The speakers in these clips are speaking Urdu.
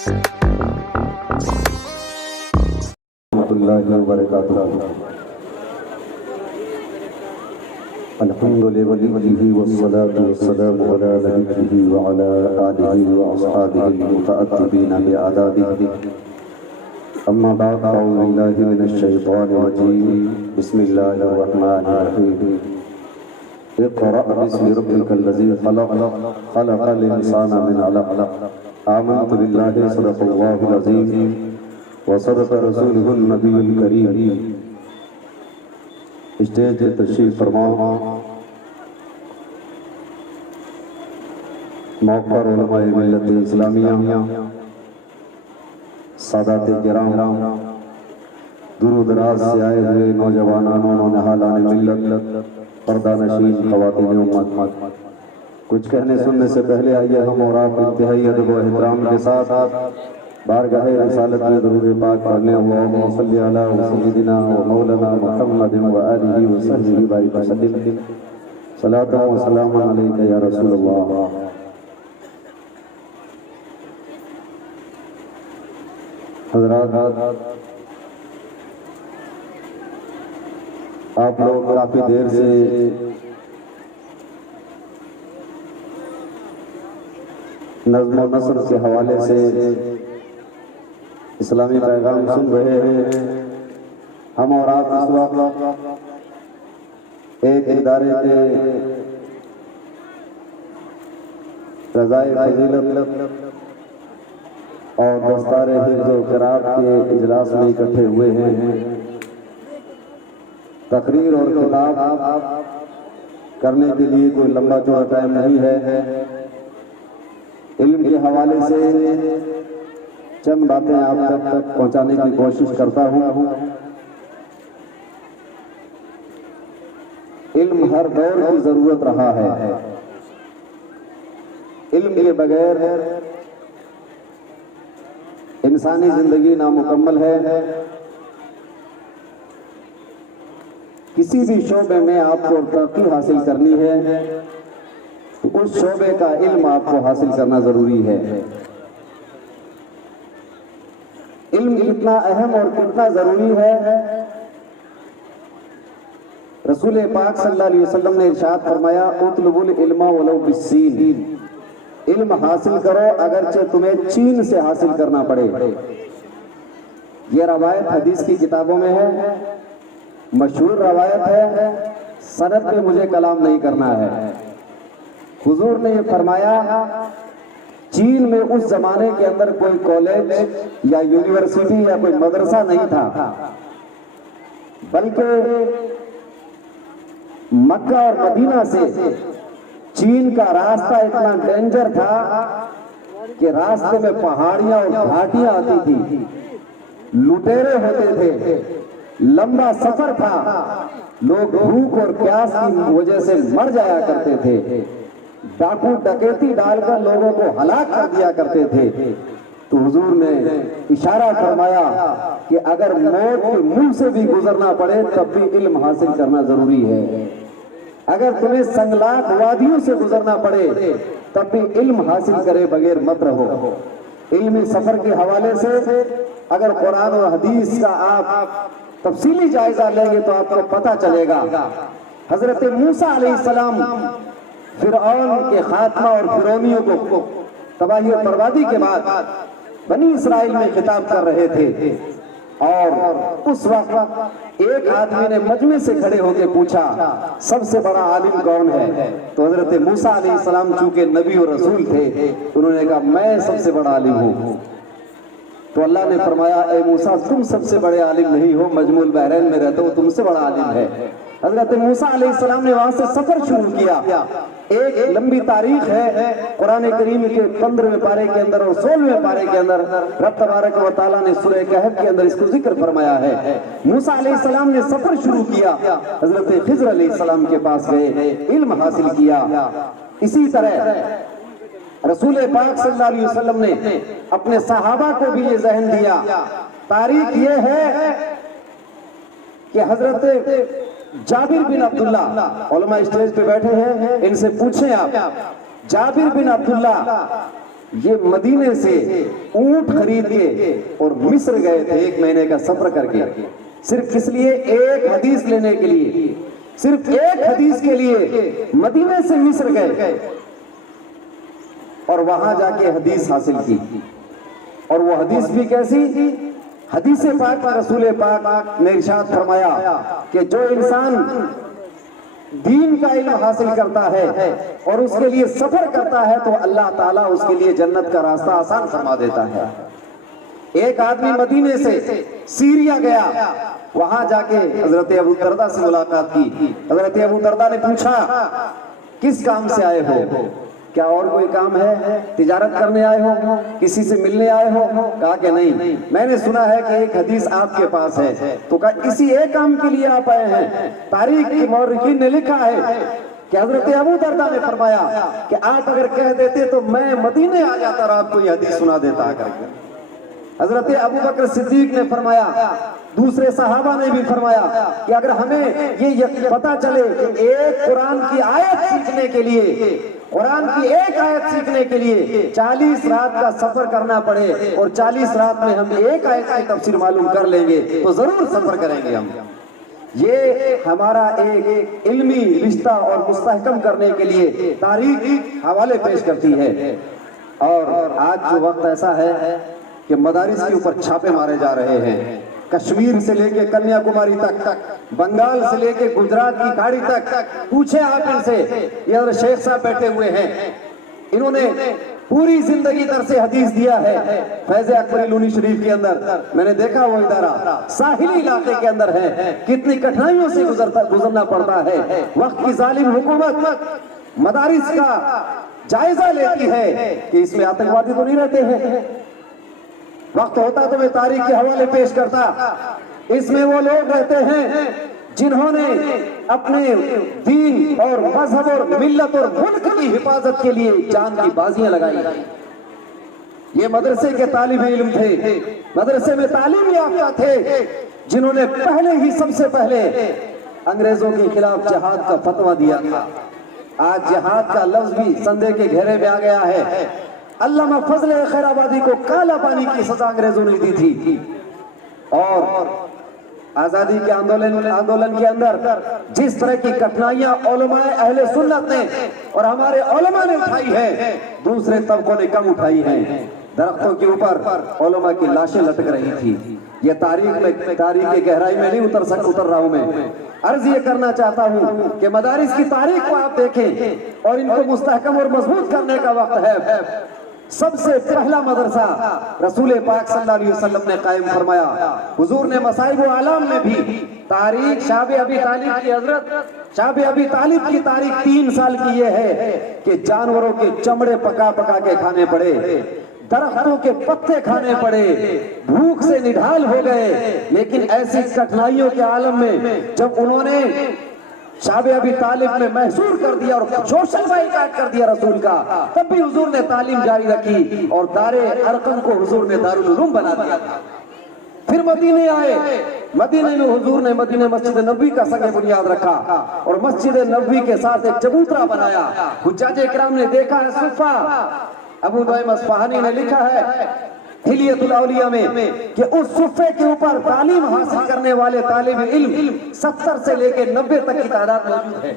اللہ وبرکاتہ۔ الحمد للہ والصلاة والسلام علی نبیہ وعلی آلہ واصحابہ المتأدبین بآدابہ، اما بعد اعوذ باللہ من الشیطان الرجیم، بسم اللہ الرحمن الرحیم۔ اقرأ باسم ربک الذی خلق، خلق الانسان من علق، آمنت باللہ صدق اللہ العظیم وصدق رسولہ النبی الکریم۔ اسٹیج پہ تشریف فرما موقر علماء ملت اسلامیہ، سادات کرام، دور و دراز سے آئے ہوئے نوجوانان و نہالان ملت، پردہ نشین خواتین امت، کچھ کہنے سننے سے پہلے آئیے ہم اور آپ انتہائی ادب و احترام کے ساتھ بارگاہ رسالت میں درود پاک پڑھنے اللہم صلی علی سیدنا و مولانا محمد و آلہ و صحبہ بارک وسلم، صلاۃ و سلام علیک یا رسول اللہ۔ حضرات، آپ لوگ کافی دیر سے نظم و نثر کے حوالے سے اسلامی پیغام سن رہے ہیں۔ ہم اور آپ اس وقت ایک ادارے کے رضائے فضیلت اور دستار حفظ و قرات کے اجلاس میں اکٹھے ہوئے ہیں۔ تقریر اور خطاب کرنے کے لیے کوئی لمبا چوڑا ٹائم نہیں ہے۔ علم کے حوالے سے چند باتیں آپ تک پہنچانے کی کوشش کرتا ہوں۔ علم ہر دور کی ضرورت رہا ہے۔ علم کے بغیر انسانی زندگی نامکمل ہے۔ کسی بھی شعبے میں آپ کو ترقی حاصل کرنی ہے تو اس شعبے کا علم آپ کو حاصل کرنا ضروری ہے۔ علم کتنا اہم اور کتنا ضروری ہے، رسول پاک صلی اللہ علیہ وسلم نے ارشاد فرمایا اطلبوا العلم ولو بالسین، علم حاصل کرو اگرچہ تمہیں چین سے حاصل کرنا پڑے۔ یہ روایت حدیث کی کتابوں میں ہے، مشہور روایت ہے، سند پہ مجھے کلام نہیں کرنا ہے۔ حضور نے یہ فرمایا چین میں اس زمانے کے اندر کوئی کالج یا یونیورسٹی یا کوئی مدرسہ نہیں تھا، بلکہ مکہ اور مدینہ سے چین کا راستہ اتنا ڈینجر تھا کہ راستے میں پہاڑیاں اور گھاٹیاں آتی تھی، لٹیرے ہوتے تھے، لمبا سفر تھا، لوگ بھوک اور پیاس کی وجہ سے مر جایا کرتے تھے، ڈاکو ڈکیتی ڈال کر لوگوں کو ہلاک کر دیا کرتے تھے۔ تو حضور نے اشارہ فرمایا کہ اگر موت کے منہ سے بھی گزرنا پڑے تب بھی علم حاصل کرنا ضروری ہے، اگر تمہیں سنگلاخ وادیوں سے گزرنا پڑے تب بھی علم حاصل کرے بغیر مت رہو۔ علمی سفر کے حوالے سے اگر قرآن و حدیث کا آپ تفصیلی جائزہ لیں گے تو آپ کو پتہ چلے گا۔ حضرت موسیٰ علیہ السلام فرعون کے خاتمہ اور فرعونیوں کو تباہی و بربادی کے بعد بنی اسرائیل میں خطاب کر رہے تھے، اور اس وقت ایک آدمی نے مجمع سے کھڑے ہو کے پوچھا سب سے بڑا عالم کون ہے؟ تو حضرت موسیٰ علیہ السلام چونکہ نبی و رسول تھے انہوں نے کہا میں سب سے بڑا عالم ہوں۔ تو اللہ نے فرمایا اے موسیٰ تم سب سے بڑے عالم نہیں ہو، مجمع البحرین میں رہتے ہو، تم سے بڑا عالم ہے۔ حضرت موسیٰ علیہ السلام نے وہاں سے سفر شروع کیا۔ ایک لمبی تاریخ ہے قرآن کریم کے 15ویں پارے کے اندر اور 16ویں پارے کے اندر رب تبارک و تعالیٰ نے سورہ کہف کے اندر اس کو ذکر فرمایا ہے۔ موسیٰ علیہ السلام نے سفر شروع کیا، حضرت خضر علیہ السلام کے پاس گئے، علم حاصل کیا۔ اسی طرح رسول پاک صلی اللہ علیہ وسلم نے اپنے صحابہ کو بھی یہ ذہن دیا۔ تاریخ یہ ہے کہ حضرت جابر بن عبداللہ، علماء اسٹیج پہ بیٹھے ہیں ان سے پوچھیں آپ، جابر بن عبداللہ یہ مدینے سے اونٹ خرید کے اور مصر گئے تھے 1 مہینے کا سفر کر کے، صرف کس لیے؟ ایک حدیث لینے کے لیے، صرف ایک حدیث کے لیے مدینے سے مصر گئے اور وہاں جا کے حدیث حاصل کی۔ اور وہ حدیث بھی کیسی؟ حدیث پاک میں رسول پاک نے ارشاد فرمایا کہ جو انسان دین کا علم حاصل کرتا ہے اور اس کے لیے سفر کرتا ہے تو اللہ تعالیٰ اس کے لیے جنت کا راستہ آسان فرما دیتا ہے۔ ایک آدمی مدینے سے سیریا گیا، وہاں جا کے حضرت ابو درداء سے ملاقات کی۔ حضرت ابو درداء نے پوچھا کس کام سے آئے ہو؟ کیا اور کوئی کام ہے؟ تجارت کرنے آئے ہو؟ کسی سے ملنے آئے ہو؟ کہا کہ نہیں، میں نے سنا ہے کہ ایک حدیث آپ کے پاس ہے۔ تو کہا اسی ایک کام کے لیے آپ آئے ہیں؟ تاریخ کے مورخین نے لکھا ہے کہ حضرت ابو درداء نے فرمایا کہ آپ اگر کہہ دیتے تو میں مدینے آ جاتا اور آپ کو یہ حدیث سنا دیتا کر کے۔ حضرت ابو بکر صدیق نے فرمایا، دوسرے صحابہ نے بھی فرمایا کہ اگر ہمیں یہ پتا چلے کہ ایک قرآن کی آیت سیکھنے کے لیے، قرآن کی ایک آیت سیکھنے کے لیے 40 رات کا سفر کرنا پڑے اور 40 رات میں ہم ایک آیت کی تفسیر معلوم کر لیں گے تو ضرور سفر کریں گے ہم۔ یہ ہمارا ایک علمی رشتہ اور مستحکم کرنے کے لیے تاریخ حوالے پیش کرتی ہے۔ اور آج جو وقت ایسا ہے کہ مدارس کے اوپر چھاپے مارے جا رہے ہیں، کشمیر سے لے کے کنیا کماری تک، بنگال سے لے کے گجرات کی کھاڑی تک۔ پوچھیں آپ ان سے، یہ حضرت شیخ صاحب بیٹھے ہوئے ہیں، انہوں نے پوری زندگی درس حدیث دیا ہے فیض اکبری لونی شریف کے اندر۔ میں نے دیکھا وہ ادارہ ساحلی علاقے کے اندر ہے، کتنی کٹھنائیوں سے گزرنا پڑتا ہے۔ وقت کی ظالم حکومت مدارس کا جائزہ لیتی ہے کہ اس میں آتنکوادی تو نہیں رہتے ہیں۔ وقت ہوتا تو میں تاریخ کے حوالے پیش کرتا، اس میں وہ لوگ رہتے ہیں جنہوں نے اپنے دین اور مذہب اور ملت اور ملک کی حفاظت کے لیے جان کی بازیاں لگائی۔ یہ مدرسے کے طالب علم تھے، مدرسے میں تعلیم یافتہ تھے، جنہوں نے پہلے ہی سب سے پہلے انگریزوں کے خلاف جہاد کا فتویٰ دیا تھا۔ آج جہاد کا لفظ بھی سندے کے گھیرے میں آ گیا ہے۔ علامہ فضل خیر آبادی کو کالا پانی کی سزا انگریزوں نے دی تھی، اور آزادی کے آندولن کے اندر جس طرح کی کٹھنائیاں علماء اہل سنت نے اور ہمارے علماء نے اٹھائی ہے، دوسرے طبقوں نے کم اٹھائی ہیں۔ درختوں کے اوپر علماء کی لاشیں لٹک رہی تھی۔ یہ تاریخ کی گہرائی میں نہیں اتر رہا ہوں میں، عرض یہ کرنا چاہتا ہوں کہ مدارس کی تاریخ کو آپ دیکھیں اور ان کو مستحکم اور مضبوط کرنے کا وقت ہے۔ سب سے پہلا مدرسہ رسول پاک صلی اللہ علیہ وسلم نے قائم فرمایا۔ حضور نے مصائب و اعلام میں بھی تاریخ شاب ابی طالب کی حضرت شاب ابی طالب کی تاریخ 3 سال کی یہ ہے کہ جانوروں کے چمڑے پکا پکا کے کھانے پڑے، درختوں کے پتے کھانے پڑے، بھوک سے نڈھال ہو گئے، لیکن ایسی کٹھنائیوں کے عالم میں جب انہوں نے شاب ابی طالب میں محصور کر دیا اور سوشل بائیکاٹ کر دیا رسول کا، تب بھی حضور نے تعلیم جاری رکھی اور دار ارقم کو حضور نے دارالعلوم بنا دیا تھا۔ پھر مدینے آئے، مدینے میں حضور نے مدینے مسجد نبوی کا سنگ بنیاد رکھا اور مسجد نبوی کے ساتھ ایک چبوترا بنایا۔ حجاج اکرام نے دیکھا ہے صفہ، ابو نعیم اصفہانی نے لکھا ہے حلیۃ الاولیاء میں کہ اس صفے کے اوپر تعلیم حاصل کرنے والے طالب علم 70 سے لے کے 90 تک کی تعداد موجود ہے۔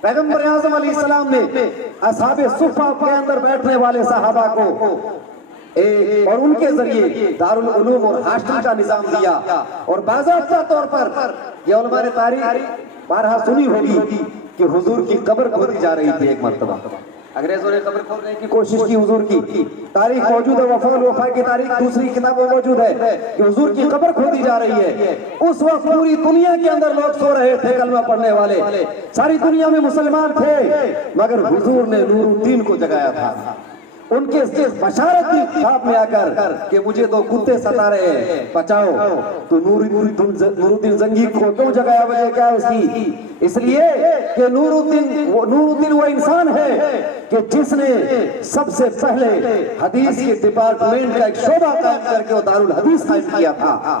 پیغمبر اعظم علیہ السلام نے اصحاب صفہ کے اندر بیٹھنے والے صحابہ کو اور ان کے ذریعے دارالعلوم اور ہاسٹل کا نظام دیا، اور باضابطہ طور پر یہ علماء نے تاریخ بارہا سنی ہوگی کہ حضور کی قبر کھودی جا رہی تھی۔ ایک مرتبہ انگریزوں نے قبر کھودنے کی کوشش کی، حضور کی تاریخ موجود ہے، وفا الوفا کی تاریخ دوسری کتابوں موجود ہے کہ حضور کی قبر کھودی جا رہی ہے۔ اس وقت پوری دنیا کے اندر لوگ سو رہے تھے کلمہ پڑھنے والے، ساری دنیا میں مسلمان تھے، مگر حضور نے نور الدین کو جگایا تھا۔ ان کے بشارت کی خواب میں آ کر کہ مجھے تو کتے ستا رہے ہیں، بچاؤ۔ تو نور الدین زنگی کو کیوں جگایا؟ وجہ کیا اس کی؟ اس لیے کہ نور الدین وہ انسان ہے کہ جس نے سب سے پہلے حدیث کے ڈپارٹمنٹ کا ایک شعبہ قائم کر کے وہ دارالحدیث قائم کیا تھا۔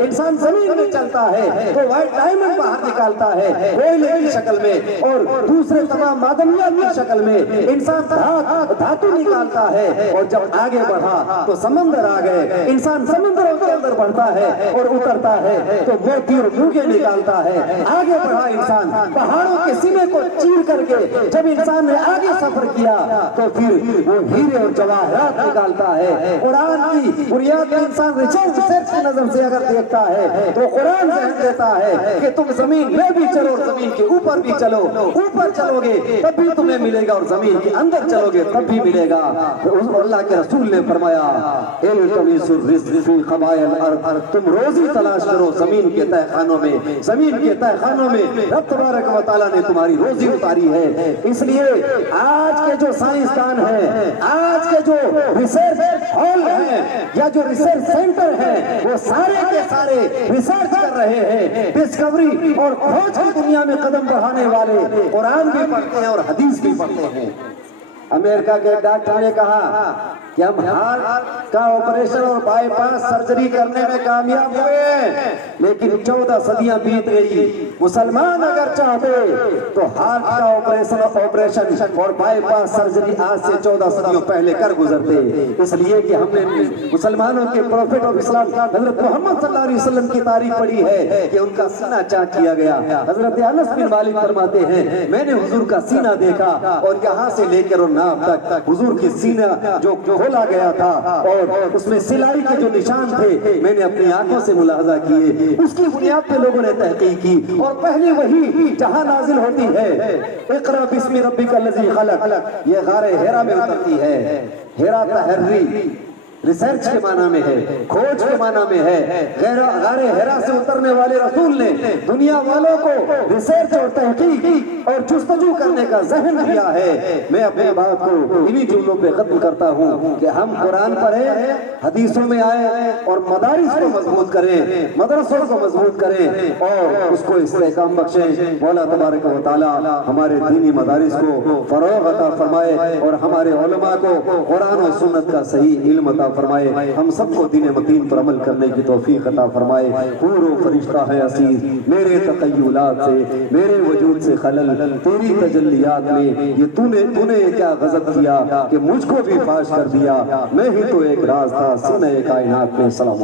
انسان زمین میں چلتا ہے تو وائٹ ڈائمنڈ باہر نکالتا ہے کوئلے کی شکل میں، اور دوسرے تمام معدنیات کی شکل میں انسان دھاتو نکالتا ہے، اور جب آگے بڑھا تو سمندر آ گئے، انسان سمندروں کے اندر بڑھتا ہے اور اترتا ہے تو موتی اور موگے نکالتا ہے، آگے بڑھا انسان پہاڑوں کے سینے کو چیر کر کے جب انسان نے آگے سفر کیا تو پھر وہ ہیرے اور جواہرات نکالتا ہے۔ قرآن کی بنیاد میں انسان ریسرچ کی نظر سے اگر دیکھتا ہے تو قرآن ذہن دیتا ہے کہ تم زمین میں بھی چلو اور زمین کے اوپر بھی چلو، اوپر چلو گے تب بھی تمہیں ملے گا اور زمین کے اندر چلو گے تب بھی ملے گا۔ اللہ کے رسول نے فرمایا التمسوا الرزق فی خبائا الارض، تم روزی تلاش کرو زمین کے تہہ خانوں میں، زمین کے تہہ خانوں میں رب تبارک و تعالیٰ نے تمہاری روزی اتاری ہے۔ اس لیے آج کے جو سائنسدان ہیں، آج کے جو ریسرچ ہال ہیں یا جو ریسرچ سینٹر ہیں، وہ سارے کے سارے ریسرچ کر رہے ہیں، ڈسکوری اور کھوج کی دنیا میں قدم بڑھانے والے قرآن بھی پڑھتے ہیں اور حدیث بھی پڑھتے ہیں۔ امریکہ کے ڈاکٹر نے کہا کہ ہم ہارٹ کا آپریشن اور بائی پاس سرجری کرنے میں کامیاب ہوئے، لیکن 14 صدیاں بیت گئی، مسلمان اگر چاہتے تو ہارٹ کا آپریشن اور بائی پاس سرجری آج سے 14 صدیوں پہلے کر گزرتے، اس لیے کہ ہم نے مسلمانوں کے پروفیٹ آف اسلام حضرت محمد صلی اللہ علیہ وسلم کی تعریف پڑھی ہے کہ ان کا سینہ چاک کیا گیا۔ حضرت انس بن مالک فرماتے ہیں میں نے حضور کا سینہ دیکھا اور یہاں سے لے کر ناف تک حضور کی سینہ جو کھولا گیا تھا اور اس میں سلائی کے جو نشان تھے میں نے اپنی آنکھوں سے ملاحظہ کیے، اس کی بنیاد پہ لوگوں نے تحقیق کی اور پہلی وحی جہاں نازل ہوتی ہے اقرأ باسم ربک الذی خلق، یہ غار ہیرا میں اترتی ہے۔ ہیرا تحری ریسرچ کے معنی میں ہے، کھوج کے معنی میں ہے۔ غار ہیرا سے اترنے والے رسول نے دنیا والوں کو ریسرچ اور تحقیق اور جستجو کرنے کا ذہن دیا ہے۔ میں اپنے بات کو انہی جملوں پہ ختم کرتا ہوں کہ ہم قرآن پڑھیں، حدیثوں میں آئیں اور مدارس کو مضبوط کریں، مدرسوں کو مضبوط کریں اور اس کو استحکام بخشیں۔ مولا تبارک و تعالی ہمارے دینی مدارس کو فروغ عطا فرمائے اور ہمارے علماء کو قرآن و سنت کا صحیح علم عطا فرمائے، ہم سب کو دین متین پر عمل کرنے کی توفیق عطا فرمائے۔ حور و فرشتہ ہے اسیر میرے تخیلات سے، میرے وجود سے خلل تیری تجلیات میں، یہ تو نے کیا غضب کیا کہ مجھ کو بھی فاش کر دیا، میں ہی تو ایک راز تھا سینہ کائنات میں۔ سلام